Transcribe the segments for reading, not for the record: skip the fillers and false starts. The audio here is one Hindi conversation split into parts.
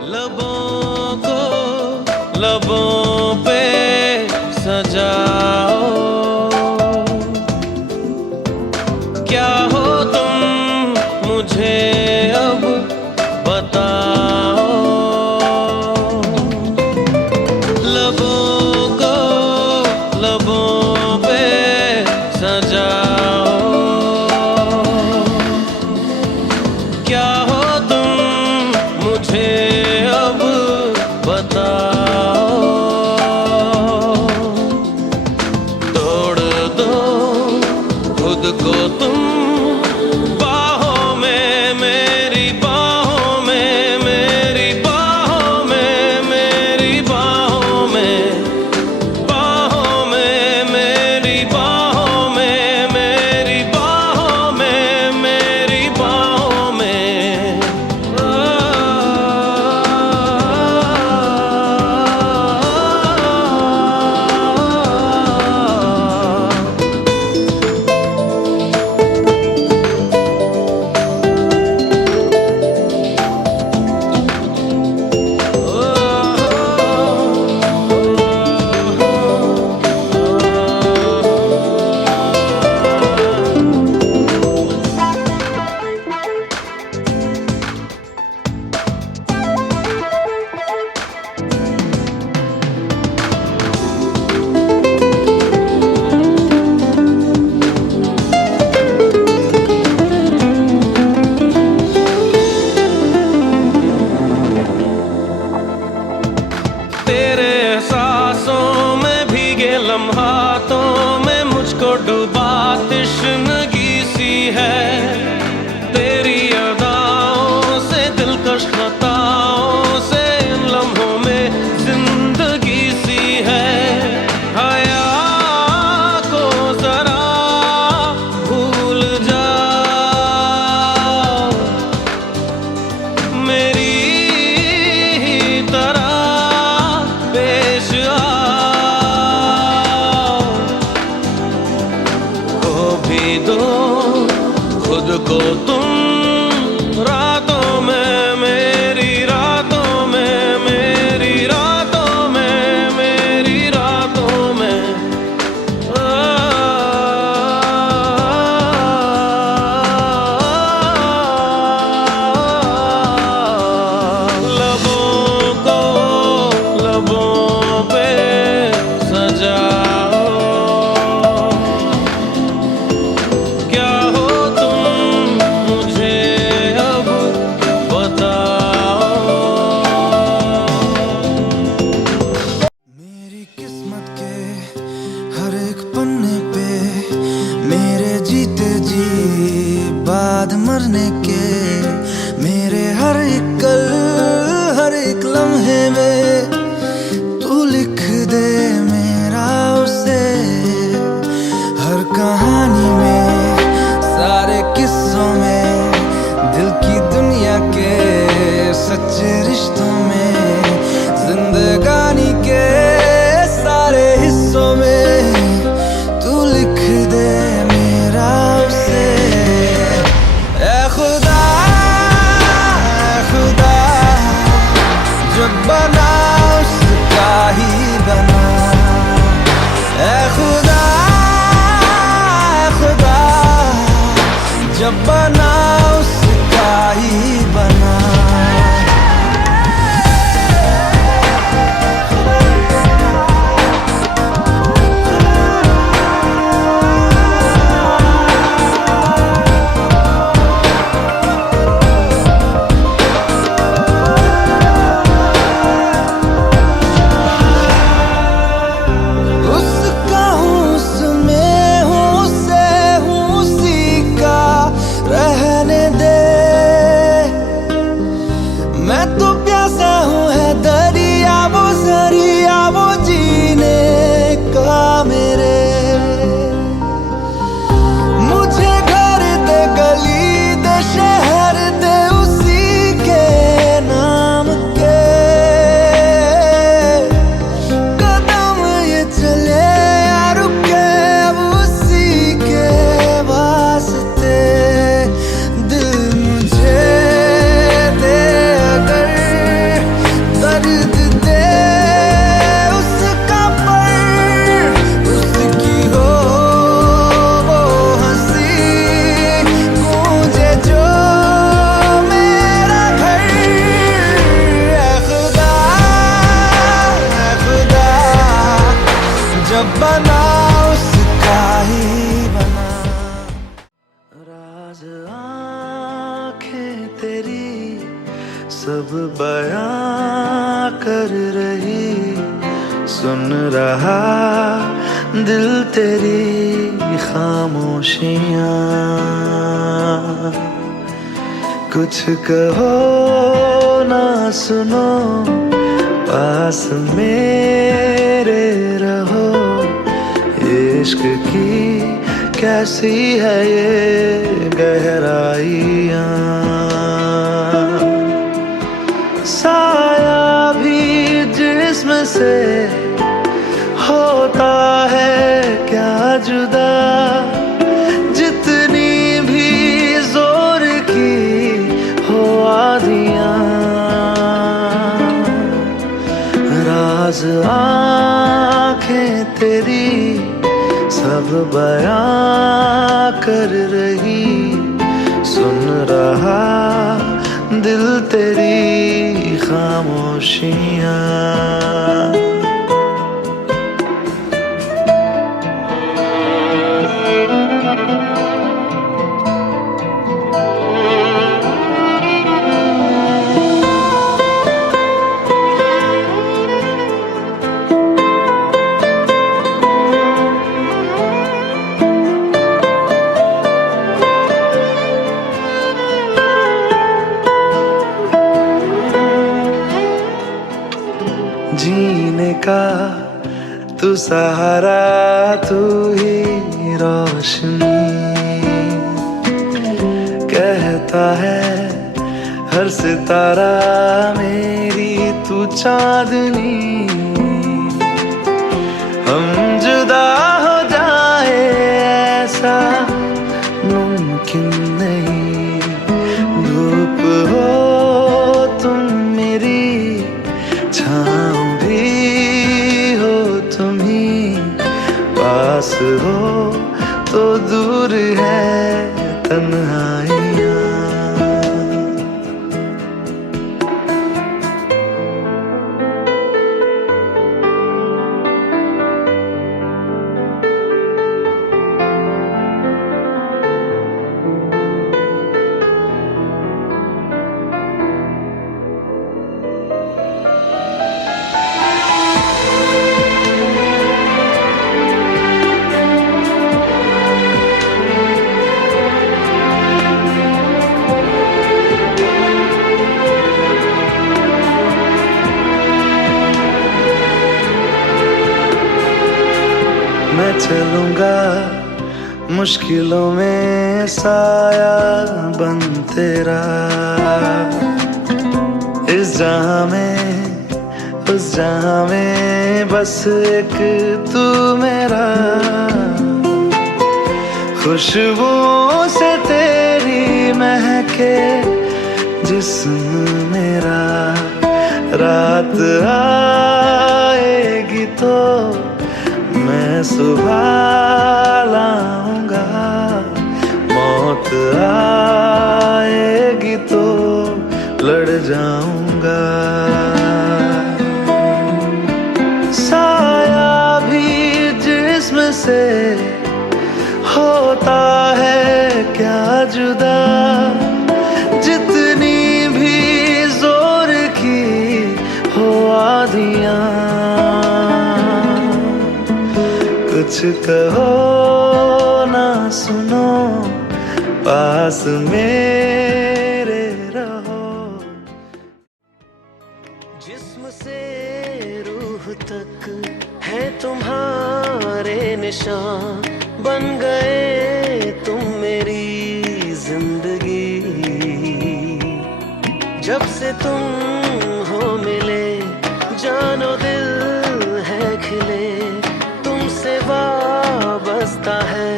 लबों को लबों पे सजाओ, क्या हो तुम मुझे अब बताओ। लबों को लबों पे सजाओ, क्या हो तुम मुझे अब बताओ। तोड़ दो खुद को तुम बाहों में, मेरी बाहों में, मेरी बाहों में, मेरी बाहों में, बाहों में, मेरी बाहों में, मेरी बाहों में, मेरी बाहों में। सांसों में भीगे लम्हातों में मुझको डुबा तश्नगी सी है। तेरी अदाओं से दिलकश खताओं से इन लम्हों में जिंदगी सी है। हया को जरा भूल जाओ, मेरी ही तरह पेश आओ। खो भी दो खुद को तुम रातों में, मेरी रातों में, मेरी रातों में, मेरी रातों में। लबों को लबों पे सजाओ, क्या हो तुम मुझे अब बताओ। मेरी किस्मत के हर एक पन्ने पे मेरे जीते जी बाद मरने के, मेरे हर एक कल हर एक लम्हे में तू लिख दे मेरा उसे। हर कहानी में सारे किस्सों में दिल की दुनिया के सच्चे रिश्तों में जिंदगानी के सारे हिस्सों में तू लिख दे मेरा उसे। ऐ खुदा जब बना उसका ही बना। ऐ खुदा जब बना उसका ही बना। उसका हूँ उसमें हूँ से हूँ उसी का रह तेरी सब बयां कर रही, सुन रहा दिल तेरी खामोशियां। कुछ कहो ना सुनो, पास मेरे रहो, इश्क की कैसी है ये गहराइयाँ। साया भी जिस्म से होता है क्या जुदा, जितनी भी जोर की हो आधियाँ। राज आँखें तेरी सब बयां कर रही, सुन रहा दिल तेरी खामोशियाँ। जीने का तू सहारा, तू ही रोशनी, कहता है हर सितारा मेरी तू चांदनी। हम जुदा हो जाए ऐसा मुमकिन नहीं, धूप हो तुम मेरी, छाँव भी हो तुम ही, पास हो तो दूर है तन्हाइयाँ। मैं चलूंगा मुश्किलों में साया बन तेरा, इस जहां में उस जहां में बस एक तू मेरा। खुशबुओं से तेरी महके जिस्म मेरा, रात आएगी तो मैं सुबह लाऊंगा, मौत आएगी तो लड़ जाऊंगा। साया भी जिस्म से होता है क्या जुदा, जितनी भी जोर की हो आधियाँ। कुछ कहो ना सुनो, पास मेरे रहो, जिस्म से रूह तक है तुम्हारे निशान, बन गए तुम मेरी जिंदगी। जब से तुम हो मिले जानो दिल है खिले, तुमसे वाबस्ता है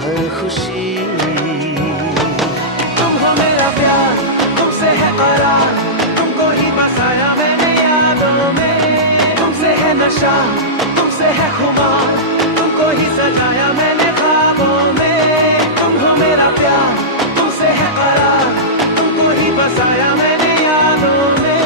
हर खुशी। तुम हो मेरा प्यार, तुमसे है करार, तुमको ही बसाया मैंने यादों में। तुमसे है नशा, तुमसे है खुमार, तुमको ही सजाया मैंने ख्वाबों में। तुम हो मेरा प्यार, तुमसे है करार, तुमको ही बसाया मैंने यादों में।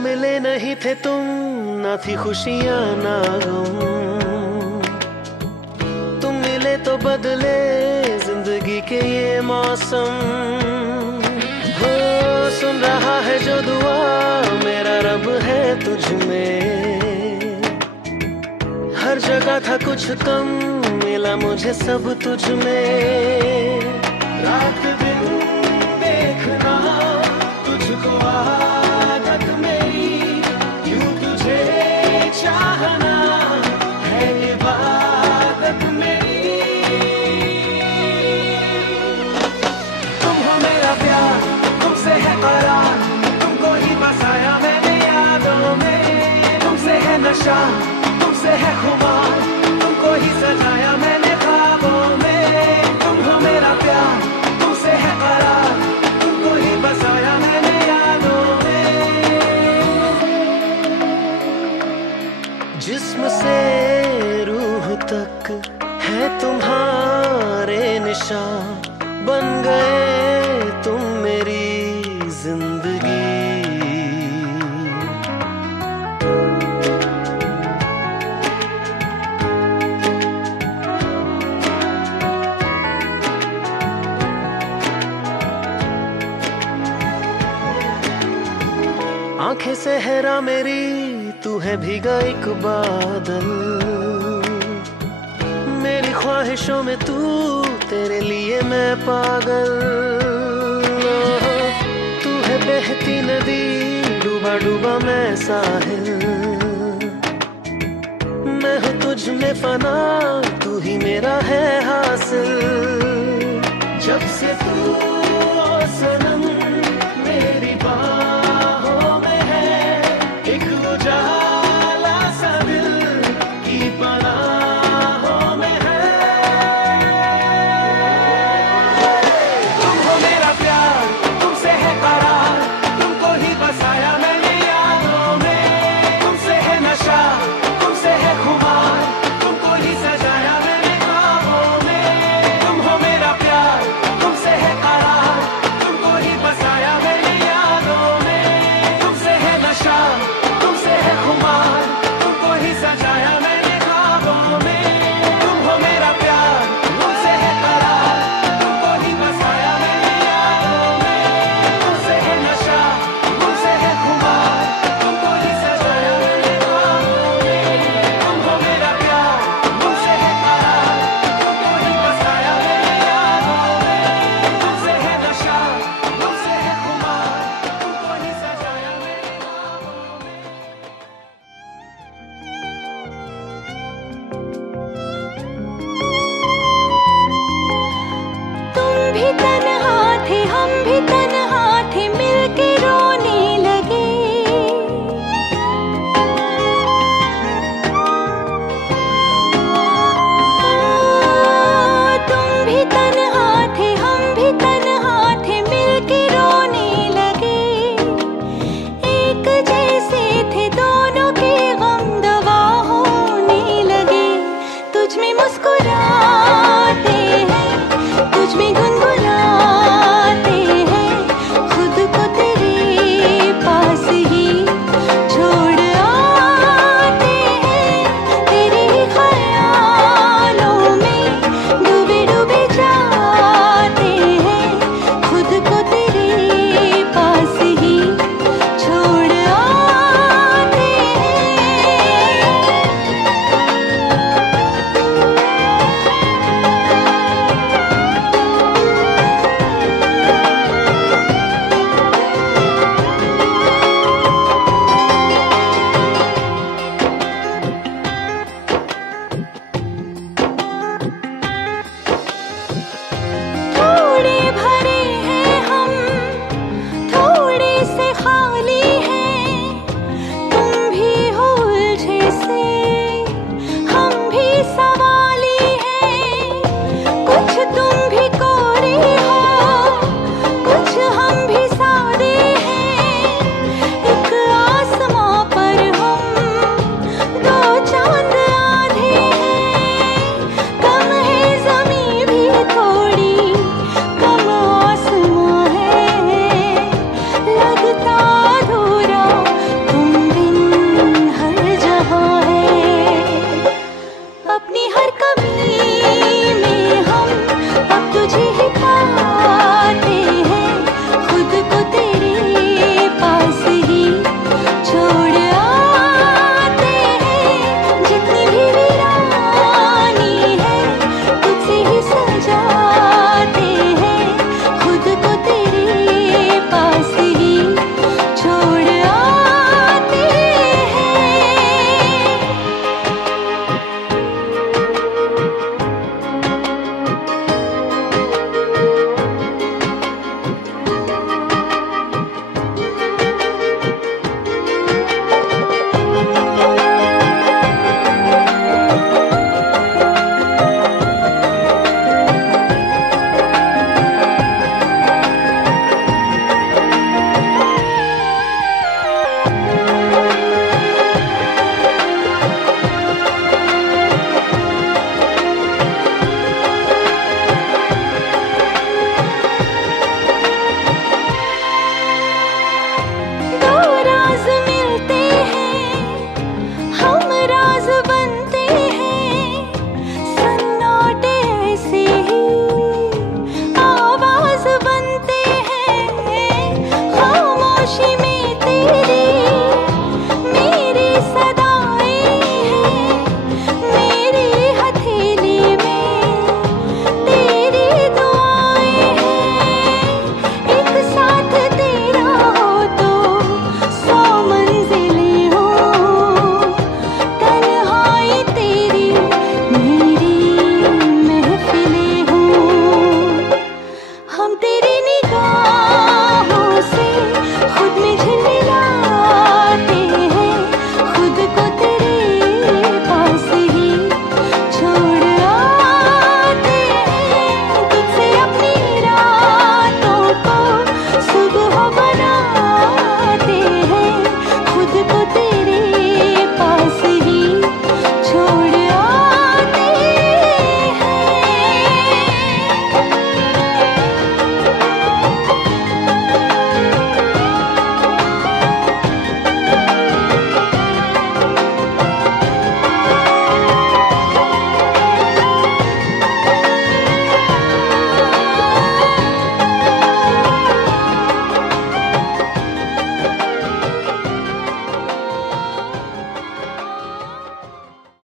मिले नहीं थे तुम, ना थी खुशियाँ ना गम। तुम मिले तो बदले जिंदगी के ये मौसम। हो सुन रहा है जो दुआ मेरा रब है तुझ में। हर जगह था कुछ कम, मिला मुझे सब तुझ में। रात दिन देखना तुझको आदत मेरी, यूं तुझे चाहना है इबादत मेरी। तुम हो मेरा प्यार, तुमसे है करार, तुमको ही बसाया मैंने यादों में। तुमसे है नशा, तुमसे है खुमार, तुमको ही सजाया मैंने ख्वाबों में। तुम हो मेरा प्यार, तुमसे है करार, तुमको ही बसाया मैंने यादों में। जिस्म से रूह तक है तुम्हारे निशान, बन गए तुम मेरी जिंदगी। आंखें सहरा मेरी, तू है भीगा एक बादल। मेरी ख्वाहिशों में तू, तेरे लिए मैं पागल। तू है बहती नदी, डूबा डूबा मैं साहिल। मैं हूँ तुझ में फना, तू ही मेरा है हासिल। जब से तू ओ सनम